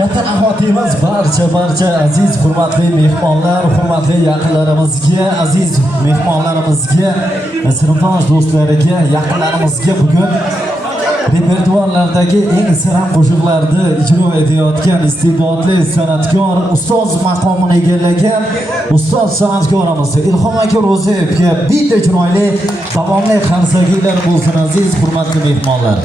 Katta rahmatimiz barcha aziz hurmatli mehmonlar, hurmatli yaqinlarimizga, aziz mehmonlarimizga, sinfdosh do'stlariga, yaqinlarimizga bugun repertuarlardagi eng sara qo'shiqlarni ijro etayotgan iste'dodli san'atkor, ustoz maqomini egallagan ustoz san'atkorimiz Ilhom aka Ro'ziyevga bitta chiroyli davomli qarsakiylar bo'lsin aziz hurmatli mehmonlar.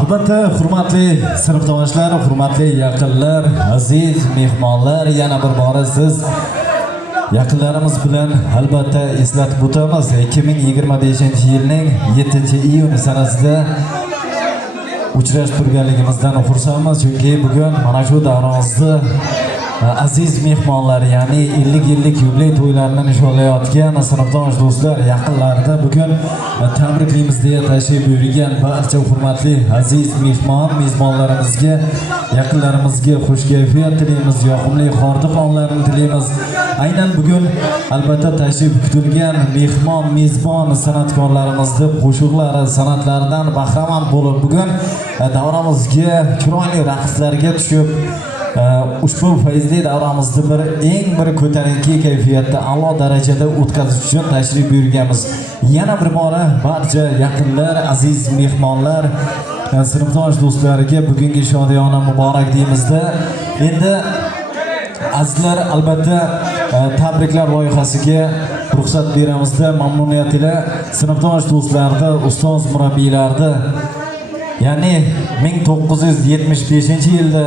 Albatta hurmatli sinfdoshlar, hurmatli yaqinlar, aziz mehmonlar, yana bir bora siz yaqinlarimiz bilan albatta eslatib o'tamiz. 2025-yilning 7-iyun sanasida uchrashib turganligimizdan xursandmiz, chunki bugun mana shu davrimizda aziz mehmonlar, ya'ni 50 yillik yubiley to'ylarini nishonlayotgan sinfdosh do'stlar, yaqinlarida bugun tabriklaymiz deya tashrif buyurgan barcha hurmatli aziz mezbonlarimizga, yaqinlarimizga xush kayfiyat tilaymiz, yoqimli hordiq onlarini tilaymiz. Aynan bugun albatta tashrif kutilgan mehmon, mezbon san'atkorlarimizni qo'shiqlari, san'atlaridan bahramand bo'lib, bugun davramizga chiroyli raqslarga tushib, ushbu fayzli davramizni eng bir ko'tarinki kayfiyatda, a'lo darajada o'tkazish uchun tashrif buyurganmiz. Yana bir bora barcha yaqinlar, aziz mehmonlar, sinfdosh do'stlarga bugungi shodiyona muborak deymizda. Endi azizlar, albatta tabriklar loyihasiga ruxsat beramizda, mamnuniyat ila sinfdosh do'stlarni, ustoz murabbiylarni, ya'ni 1975-yilda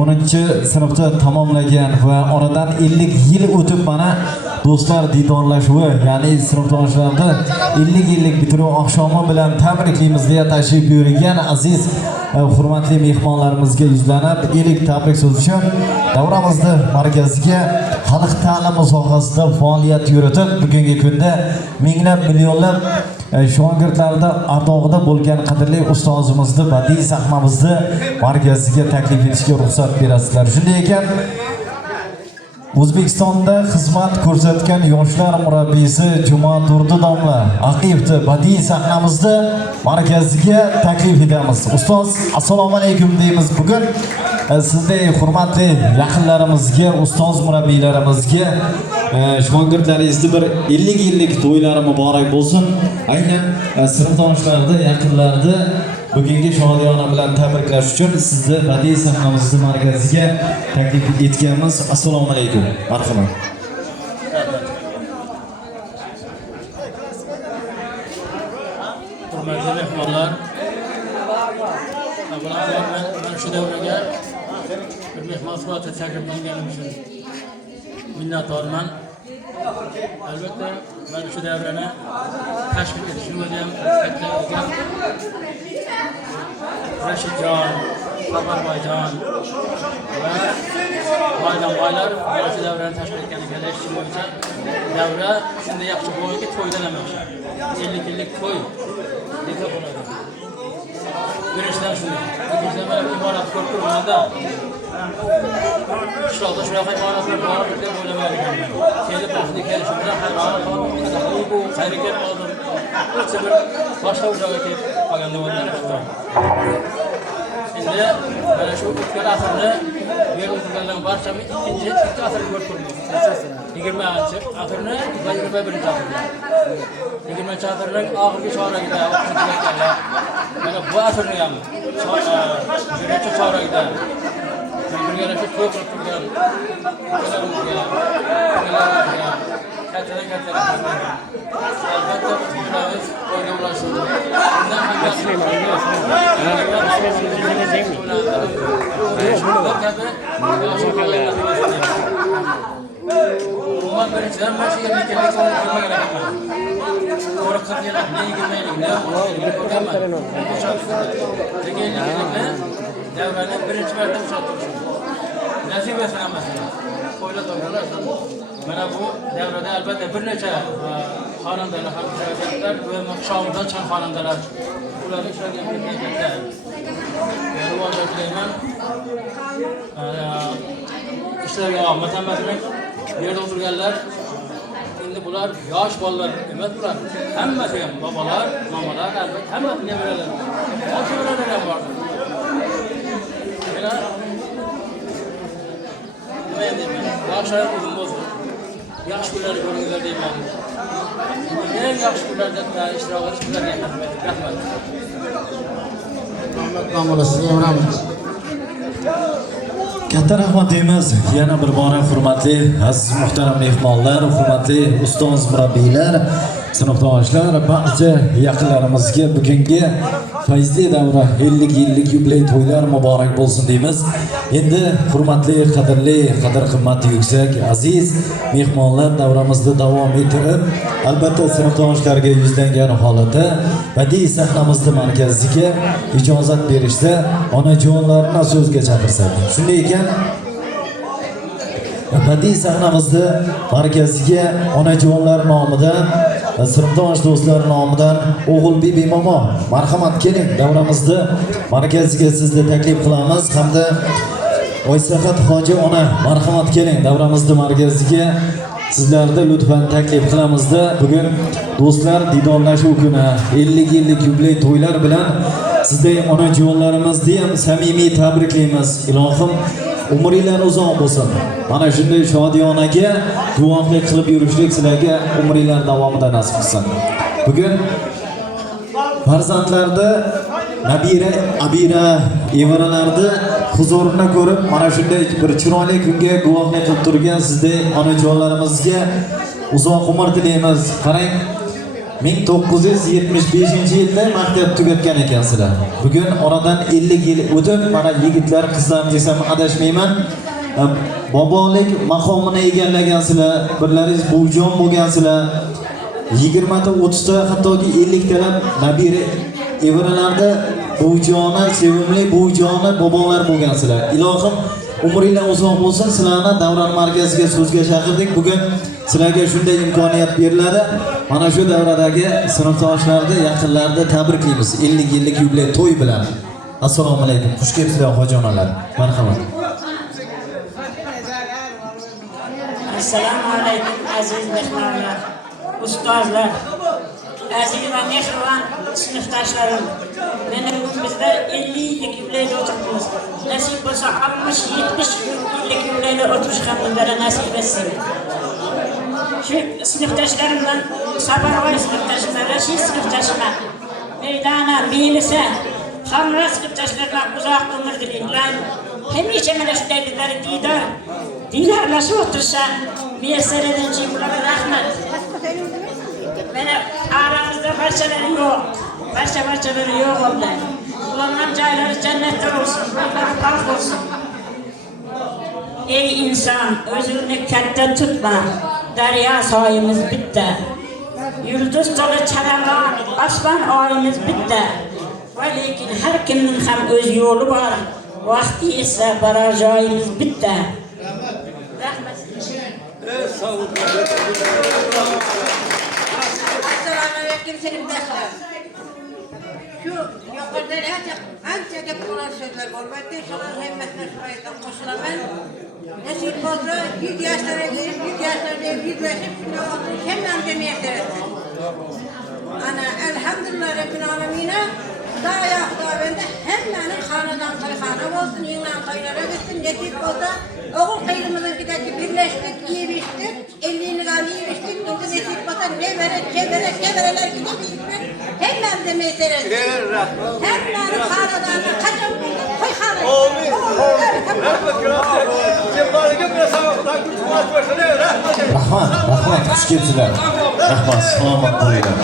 10-sinfda tamomlagan va oradan 50 yil o'tib mana do'stlar didorlashuvi, ya'ni sinfdoshlarni 50 yillik bitiruv oqshomi bilan tabriklaymiz deya tashrif buyurgan aziz hurmatli mehmonlarimizga yuzlanib, ilk tabrik so'zi uchun davramizni markaziga xalq ta'limi sohasida faoliyat yuritib, bugungi kunda minglab, millionlab shogirdlarda ardog'ida bo'lgan qadrli ustozimizni badiiy sahnamizni markaziga taklif etishga ruxsat berasizlar. Shunday ekan, O'zbekistonda xizmat ko'rsatgan yoshlar murabbiysi Juma Turdi domla Aqiyevni badiiy sahnamizni markaziga taklif etamiz. Ustoz, assalomu alaykum deymiz. Bugun sizday hurmatli yaqinlarimizga, ustoz murabbiylarimizga shogirdlaringizni bir 50 yillik to'ylari muborak bo'lsin. Aynan sinfdoshlarni, yaqinlarni bugungi shodiyona bilan tabriklash uchun sizni badiiy sahnamizni markaziga taklif etganmiz. Assalomu alaykum. Marhamat. Hurmatli mehmonlar, avvalambor men shu davraga bir mehmon sifatida taklif qilganim uchun minnatdorman. Albatta, men shu davrani tashkil etishim ham katta ekan. Rashidjon, Safarboyjon va boylar mana shu davrani tashkil etgan ekanlar. Bo'yicha davra shunday yaxshi bo'yki to'ydan emas. 50 yillik to'y desa bo'ladi. Birinchidan shunday. Ikkinchidan mana imorat ko'rib turganda qishloqda shunaqa imoratlar bor deb o'ylamayman. Kelib o'zida kelish bilan hayvonot bu xayrikat oldim. O'zi bir boshqa joyga kelib qolganda bo'ladi. Endi mana shu o'tgan asrni yer o'tganlarning barchamiz ikki asrga ko'rib turibmiz. 20-asrni va 21-asrni. 20-asrning oxirgi choragida o'tganlar. Mana bu asrni ham birinchi choragida birgalikda ko'p turgan katta albatta biz o'yga ulashdik. Umuman birinchidan mana shu yerga kelib qolmagan ekanman. To'g'ri 40 yillik yigirmalikda ko'rganman. Davrani birinchi marta uchratdim. Nasib etsin hammasini. Qo'yla to'g'rilar. Mana bu davrada albatta bir necha xonandalar ham ishlayotganlar va shogirdlar chan xonandalar. Ularning ishlagan katta rivojlar tilayman. Ishlarga omad hammasini yerda o'tirganlar endi bular yosh bolalar emas bular. Hammasi ham babalar, mamalar, albatta hammasi nebaralar. Oshiralar ham bor. Yoshlar uzun bo'lsin. Yaxshi kunlarni ko'ringlar deyman. Eng yaxshi kunlarda ishtirok etish ularga rahmat. Rahmat sizga ham rahmat. Katta rahmat deymiz. Yana bir bora hurmatli aziz muhtaram mehmonlar, hurmatli ustoz murabbiylar, sinfdoshlar, barcha yaqinlarimizga bugungi fayzli davra 50 yillik yubiley to'ylar muborak bo'lsin deymiz. Endi hurmatli, qadrli, qadr-qimmati yuksak aziz mehmonlar davramizni davom ettirib, albatta sinfdoshlarga yuzlangan holatda badiiy sahnamizni markaziga ijozat berishda onajonlarni so'zga chaqirsak. Shunday ekan, badiiy sahnamizni markaziga onajonlar nomidan, sinfdosh do'stlar nomidan o'g'il bibi momo marhamat keling, davramizni markaziga sizni taklif qilamiz hamda Oysahat hoji ona marhamat keling, davramizni markaziga sizlarni lutfan taklif qilamizda. Bugun do'stlar didorlashuv kuni 50 yillik yubiley to'ylar bilan sizday onajonlarimizni ham samimiy tabriklaymiz. Ilohim umringlar uzoq bo'lsin. Mana shunday shodiyonaga duolik qilib yurishlik sizlarga umringlar davomida nasib qilsin. Bugun farzandlarda nabira, abira, evaralarni huzurini ko'rib, mana shunday bir chiroyli kunga guvohlik qilib turgan sizday onajonlarimizga uzoq umr tilaymiz. Qarang, 1975-yilda maktab tugatgan ekansizlar. Bugun oradan 50 yil o'tib, mana yigitlar, qizlar desam adashmayman, bobolik maqomini egallagansizlar, birlaringiz buvijon bo'lgansizlar. 20 ta, 30 ta, hattoki 50 talab nabira evralarda buvijoni, sevimli buvijoni bobolar bo'lgansizlar. Ilohim umringlar uzoq bo'lsin. Sizlarni davron markaziga so'zga chaqirdik. Bugun sizlarga shunday imkoniyat beriladi. Mana shu davradagi sinfdoshlarni, yaqinlarni tabriklaymiz 50 yillik yubiley to'y bilan. Assalomu alaykum. Xush kelibsizlar hojonalar. Marhamat. Assalomu alaykum aziz mehmonlar, ustozlar, aziz va mehribon sinfdoshlarim. Mana bugun bizda 50 yillik yubileyda o'tiribmiz. Nasib bo'lsa 60-70 yillik yubileyda o'tirish ham bizlarga nasib etsin. Shu sinfdoshlarim bilan Safarvoy sinfdoshlari, Rashid sinfdoshlar, Meydana, Melisa, hamma sinfdoshlar bilan uzoq umr tilayman. Hamisha mana shunday bizlarga didorlashib o'tirsa, Miyasaradan ularga rahmat. Mana aramizda barchalari yo'q. Barchalari yo'q bo'ldi. Ularning joylari jannatda bo'lsin, ularga panoh bo'lsin. Ey inson, o'zingni katta tutma. Daryo soyimiz bitta. Yulduz to'la charamon, osmon oyimiz bitta. Va lekin har kimning ham o'z yo'li bor. Vaqti esa borar joyimiz bitta. Rahmat. Assalomu alaykum sinfdoshlar. Shu yuqorida ancha gap bo'lgan so'zlar bo'lmoqda. Shular hammasini shunday qo'shilaman. Nasib bo'lsa 100 yoshlarga kelib, 100 yoshlarga yuzlashib, shunday o'tirish ham jamiyatda. Ana alhamdulillah rabbil alamin. Xudoyo xudoyanda hammaning xonadon to'yxona bo'lsin, yenglan to'ylari bo'lsin, nasib bo'lsa o'g'il qizimizdagi birlashdik, yeyishdik, 50 ni yeyishdik, endi nasib bo'lsa nevaralar gidib yeyishdik, hammamiz meseres. Hammaning xonadoni qachon to'yxona. Rahmat, xush kelibsizlar. Rahmat, salomat bo'linglar.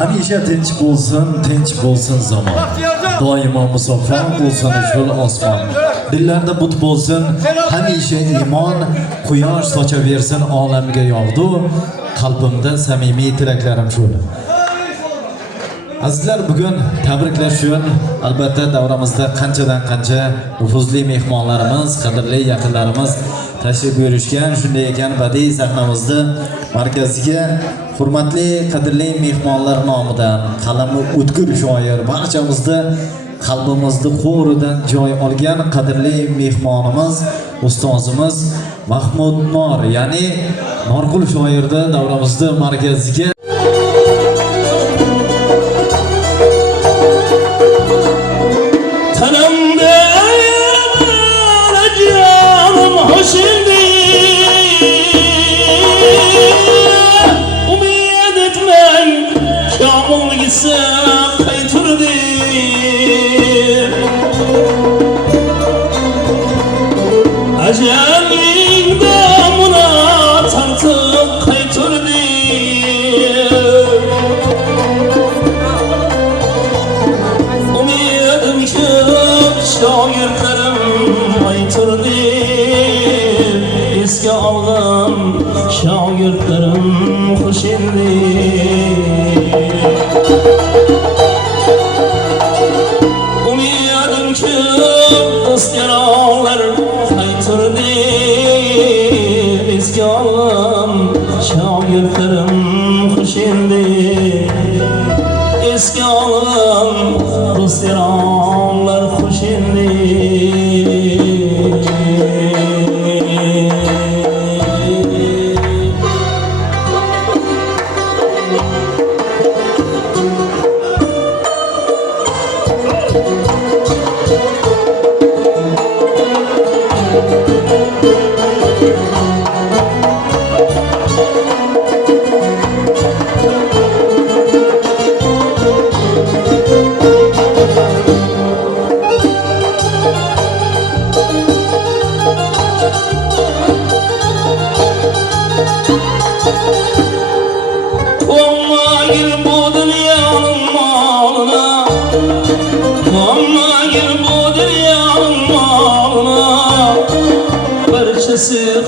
Hamisha tinch bo'lsin zamon. Doimo musaffo bo'lsin shul osmon. Dillarda but bo'lsin, hamisha iymon, quyosh sochaversin olamga yog'du. Qalbimda samimiy tilaklarim shu. Azizlar, bugun tabriklash uchun albatta davramizda qanchadan qancha nufuzli mehmonlarimiz, qadrli yaqinlarimiz tashrif buyurishgan. Shunday ekan, badiiy sahnamizni markaziga hurmatli, qadrli mehmonlar nomidan qalami o'tkir shoir barchamizni qalbimizda qo'ridan joy olgan qadrli mehmonimiz, ustozimiz Mahmud Nor, ya'ni Norqul shoirni davramizda markaziga şagirdlerim hoş endi. Umiyadım ki dostyalar kaytırdı. Eski ağam şagirdlerim hoş endi. Eski ağam dostyalar hoş endi.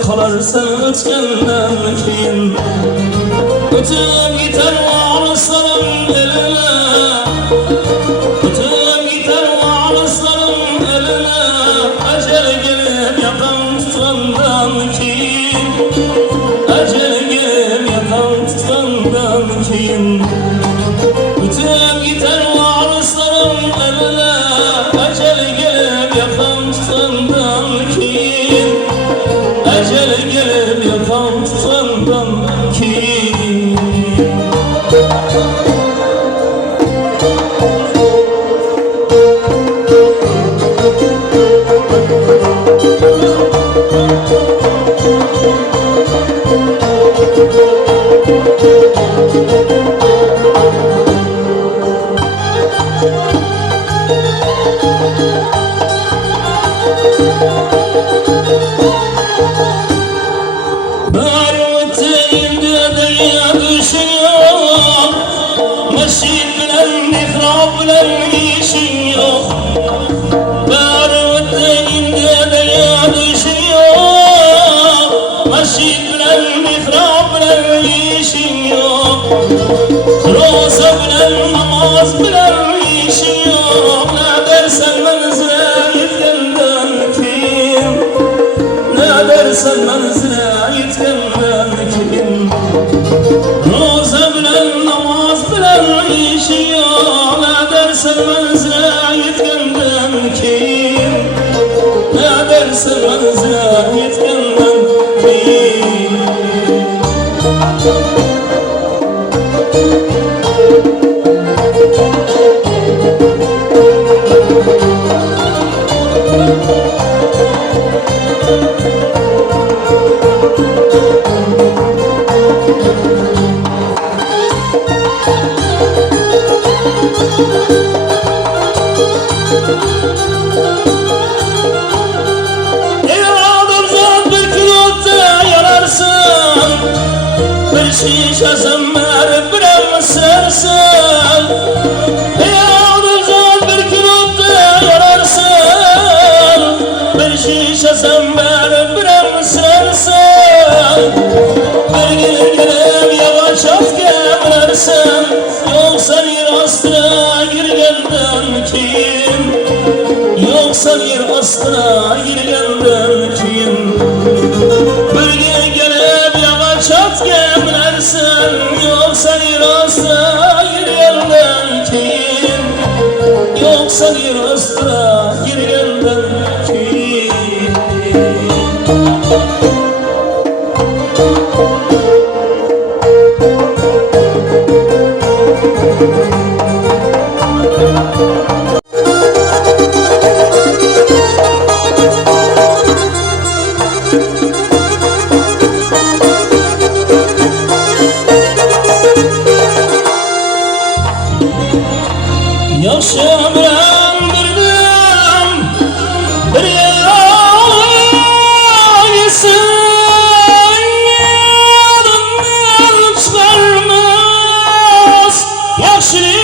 Kalarsa ötgenden keyin ötüp gider varıslarım eline, ötüp gider varıslarım eline. Acele gelip yakan tutandan keyin, acele gelip yakan tutandan keyin ötüp gider varıslarım eline. Acele gelip yakan tutandan keyin, acele gelip yakan tutandan keyin. Sen manzile yetkenmen kim? Roza bilen namaz bilen işi yok. Ne dersen manzile yetkenmen kim? Ne dersen manzile yetkenmen kim? Şişe zemmeri birer sersen, yağdır zat bir külütte yararsın. Bir şişe zemmeri birer sersen, bir gün gelip yavaş at gemlersen. Yoksa yer astına girgenden kim? Yoksa yer astına girgenden kim? Bir gün gelip yavaş at gemlersen. Yoksa yer astına girgenden kim? Yoksa sagir ıstıra girgenden ki Yaxşı bilen birdim bir yağıysın yadımdan çıkarmaz yaxşıyısın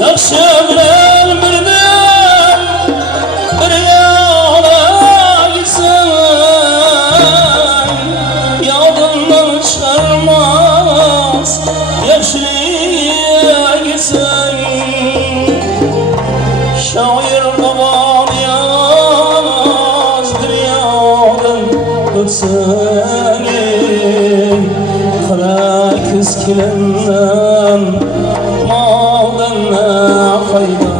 Yaxşı bilen birdim bir yadımdan çıkarmaz yaşlıysan şair baban yazdır yadan ötsen kara küskilenden maldan ne fayda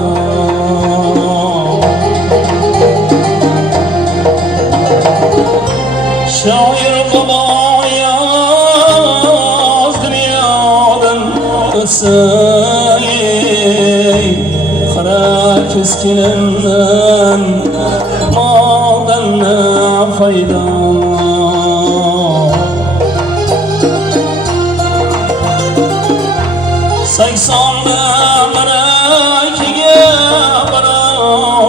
şair baba yaz dünyadan ötsen kara keskinden maldan ne fayda seksanda merakiye bana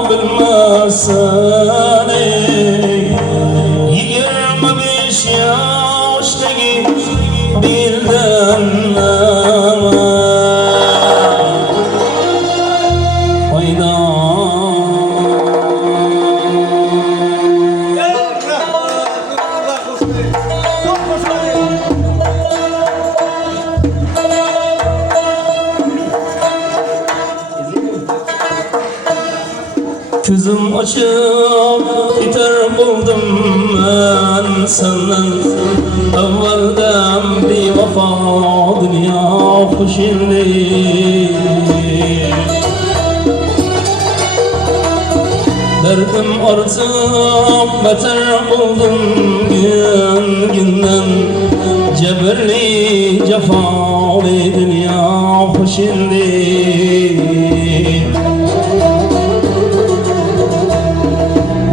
bilmezsen 25 yaştaki birden fayda Gözüm açıp biter buldum ben senden Evvelden bir vefa dünya hoşindi Derdim artık beter buldum gün günden Ceberli cefalı dünya hoşindi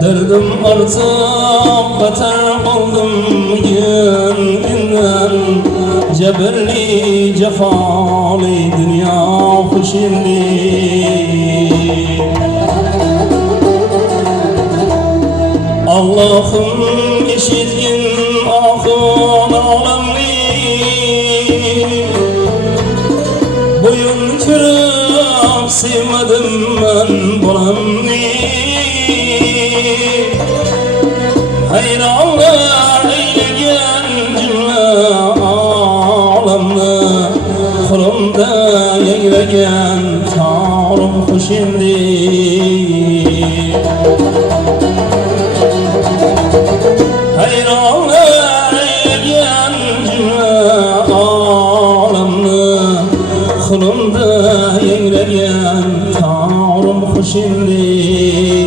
Derdim artık beter buldum gün günden Ceberli cefalı dünya hoşindi Allah'ım eşitgin ahın alemli Boyun kürüp sevmedim ben bulamni Hayranlar eyleyen cümle alemni Kulumda yeylegen tarım hoşindi Hayranlar eyleyen cümle alemni Kulumda yeylegen tarım hoşindi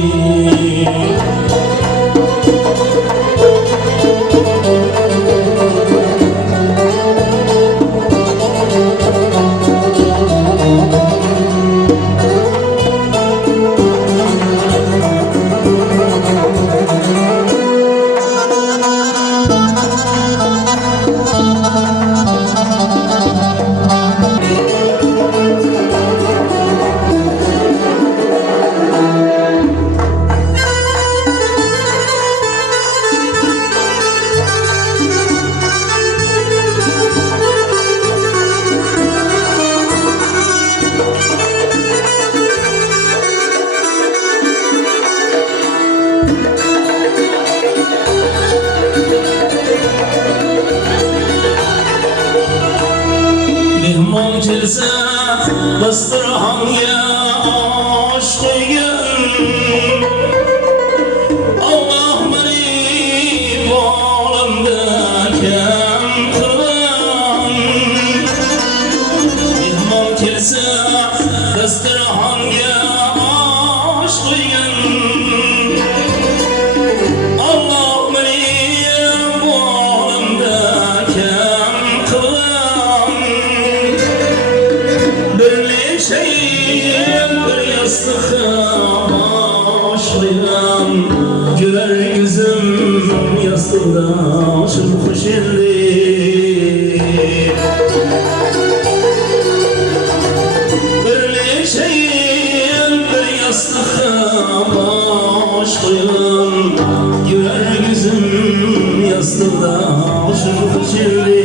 yastığa başlayan güler yüzüm yastığında çok hoş indi. Bir yastığa başlayan güler yüzüm yastığında çok hoş indi.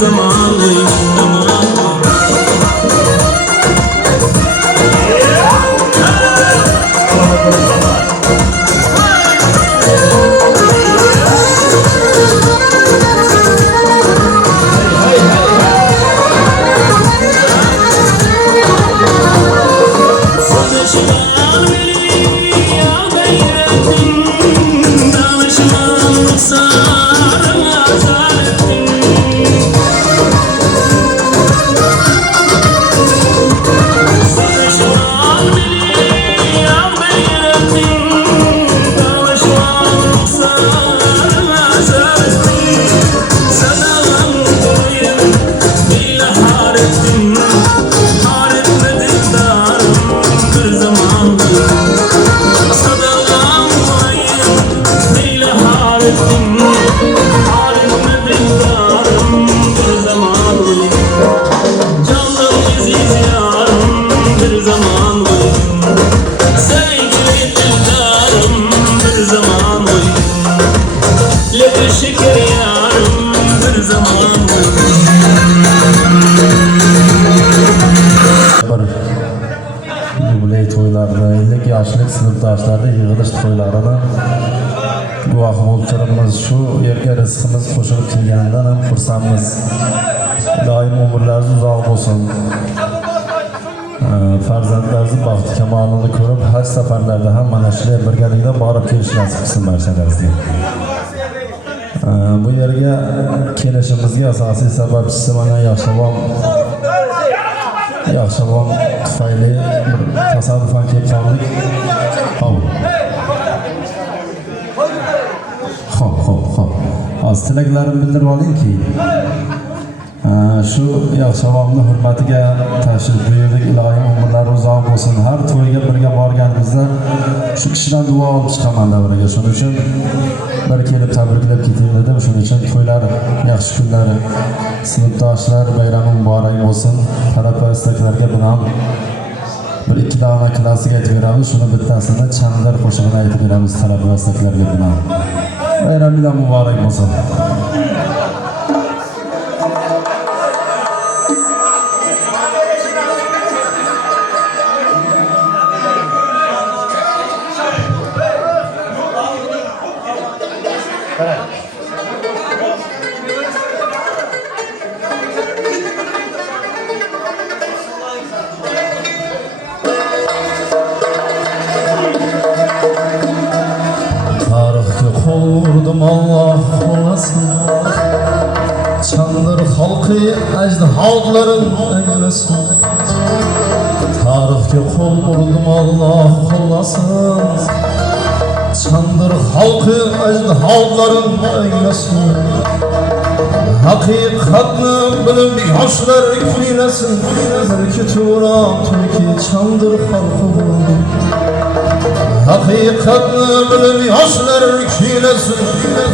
Zamanı yoshlik sinfdoshlarni yig'ilish to'ylarini guvohi bo'lib turibmiz. Shu yerga rizqimiz qo'shilib kelganidan ham xursandmiz. Doim umrlaringiz uzoq bo'lsin. Farzandlaringiz baxti kamolini ko'rib, haj safarlarida ham mana shunday birgalikda borib kelish nasib qilsin barchalaringizga. Bu yerga kelishimizga asosiy sababchisi mana Yaxshivom tufayli tasodifan kelib qoldik. Xo'p. Hozir tilaklarimni bildirib olingki, shu Yaxshiovni hurmatiga tashrif buyurdik. Ilohim umrlari uzoq bo'lsin. Har to'yga birga borganimizda shu kishidan duo olib chiqaman davraga. Shuning uchun bir kelib tabriklab ketayim dedim. Shuning uchun to'ylar yaxshi kunlari, sinfdoshlar bayrami muborak bo'lsin. Talab va istaklarga bilan bir ikki dona klassik aytib beramiz. Shuni bittasini Chandar qo'shig'ini aytib beramiz talab va istaklarga bilan. Bayraminglar muborak bo'lsin. Tarixga qo'l urdim Alloh xohlasin. Chandir xalqi ajdodlarim anglasin. Tarixga qo'l urdim Alloh xohlasin. Chandir xalqi ajdodlarim anglasin. Haqiqatni bilib yoshlar kuylasin. Birki turam Turki Chandir xalqi bo'ldi. Haqiqatni bilib yoshlar kuylasin.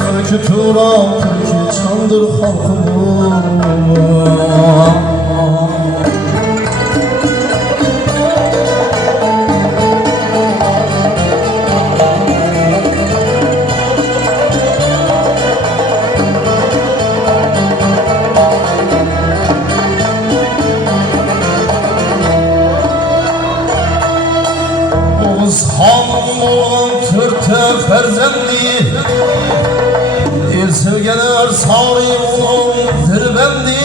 Birki turam Turki Chandir xalqi bo'ldi. Farzandi sevgeler sari olan dirbendi.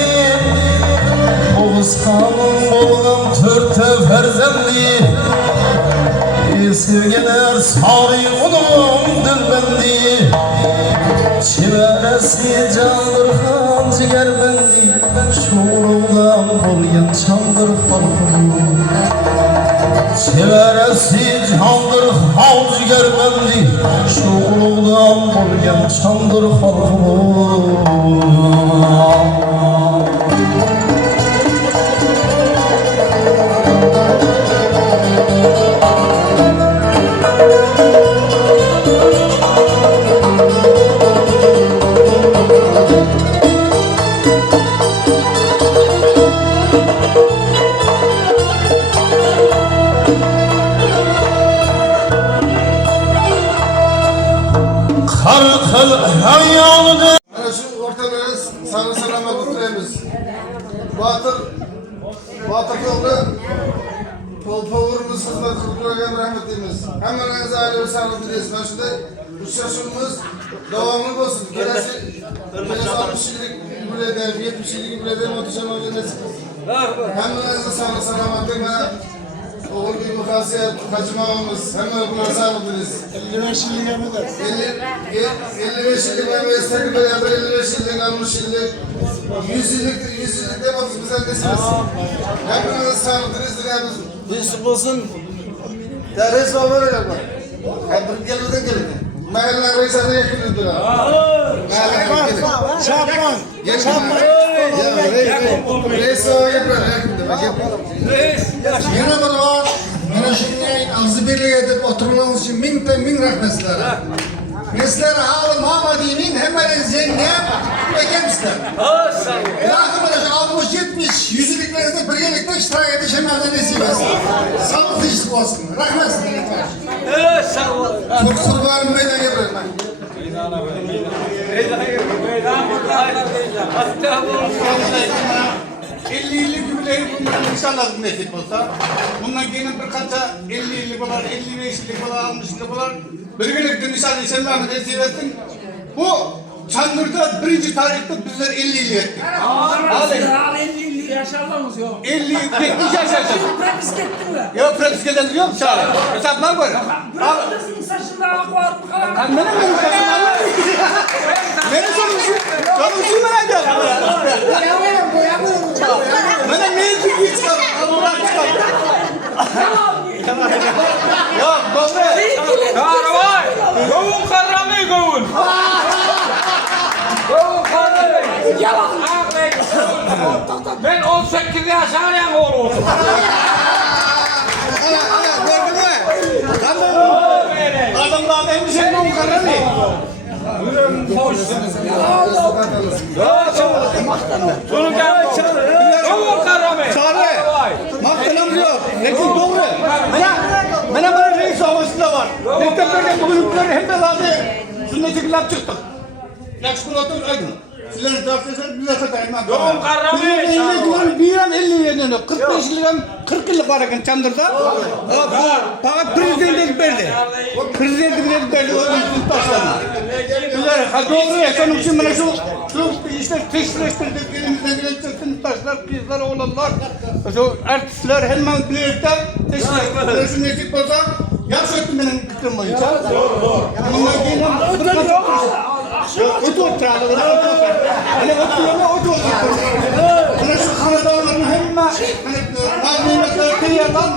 Oğuz hanım olan törte ferzandi sevgeler sari olan dirbendi. Çiveresi candır han ciger bendi. Şuurdan olgen çandır halkım. Çevresi candır havz germendi. Şu ulug'dan bo'lgan Chandir Mana shu o'rtamiz sog'lik salomat o'tiramiz. Botir o'g'li polponimiz xizmat qilib turgan rahmat deymiz. Hammalaringizni ayol sog'lik tilaymiz. Mana shunday uchrashuvimiz davomli bo'lsin. Kelasi 60-yillik yubileyda, 70-yillik yubileyda muhtasham nasib qilsin. Hammalaringizni sog'lik salomatlik va o'g'ilga muxasiyat qachmog'imiz hamma bilan sog'lik tilaymiz. 55 yilligimiz. 55 yillik memestarga beraber 55 yillik, 60 yillik, 100 yillik deb biz andesiz. Hepimiz sağlık dileriz. Büyüsü olsun. Ders var. Hep gelmeden gelin. Mahalle reisine yakındır. Şapman. Reis yakındır. Yana bir var. Mana shunday og'zi berlik deb o'tirganimiz uchun ming rahmat sizlarga. Men sizlarga hali mama deyman, hammalaringiz yengam ekamsizlar. Ilohim mana shu 60-70 yuzliklarida birgalikda ishtirok etish hammadan nasib etsin. Sog'lik tinchlik bo'lsin. Rahmat sizlarga. Sog' bo'ling. Qurbonim meydan gapiraman. 50 yıllık jubileyi bundan inşallah nasip olsa. Bundan yine bir kaça 50 yıllık olar, 55 yıllık olar, 60 yıllık olar. Birgelikte inşallah İslam'ı nasip etsin. Bu Çandır'da birinci tarihte bizler 50 yıl ettik. Al 50 yıl yaşarlarımız yok. 50 yıl yaşasın. Pratis gittin mi? Ya pratiske'den diyor musun çare? Hesaplar var. Bırakırsın saçında ak var bu kadar. Kan benim saçım var. Benim sorumsuz merak ettim. Bana ne ilgisi çıkar? Allah çıkar. Ya baba. Karvay! Govun karramı govun! Govun karramı! Yalan. Ben 18 yaşarım oğlum. Adamlar en güzel bu karar mı? Şunu gel. Govun karramı! Çare. Maktanım yok. Lakin doğru. Bana böyle reis havasında var. Mekteplerden bugünlükleri hem beraber sünneti laf çıktık. Yakışıklı otur aydın. Sizlerin tartışırsanız bize satayım. Doğum karramı. Bir an 50 yerine 45 yıllık 40 yıllık var ekan Çandır'da. Fakat prezident verdi. Prezident verdi o gün taşlarına. Güzel. Ha doğru ya. Onun için bana şu işte teşkileştirdik elimizden gelen bütün taşlar, kızlar, oğlanlar. Şu artistler hemen birlikte teşkileştirdik. Şu nesip olsa yaşattım benim kıtım boyunca. Bundan gelen bir kaç otu oturalım. Hani oturuyorlar, otu oturuyorlar. Hani şu hanedanların hemen hani nimetleri kıyıdan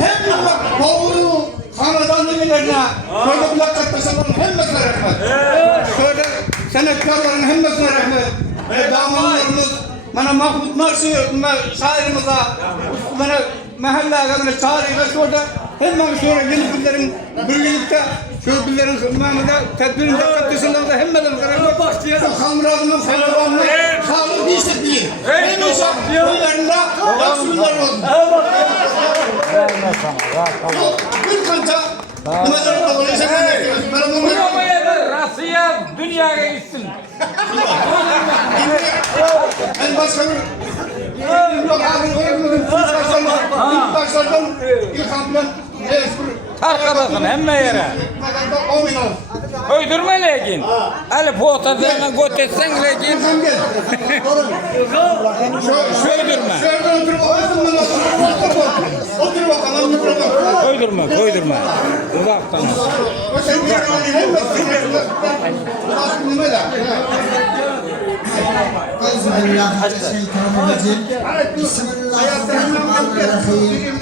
hemen boğulu hanedan nimetlerine şöyle plakat taşımaların hemmesine rahmet. Şöyle senetkarların hemmesine rahmet. Damanlarımız bana Mahmut Marşı şairimize bana mahalleye çağırıyla şurada hemen şöyle yeni günlerin birlikte şu günlerin hırmanında tedbirin katlaşılarında hemen rahmet. Şu hamradının felavanını sağlık bir işte değil. Hemen şu yollarında yakşı günler olsun. Bir kanca nimetlerinde dolayısıyla Rusya dünyaya gitsin. en başka bir yok abi öğretmenim taşlardan ilham bilen Arkadaşın hemme yere. Koydurma lekin. Ali potalarına göt etsen lekin. Koydurma. Şöyle oturup otur bakalım mikrofon. Koydurma. Uzaktan. أعوذ بالله من الشيطان الرجيم بسم الله الرحمن الرحيم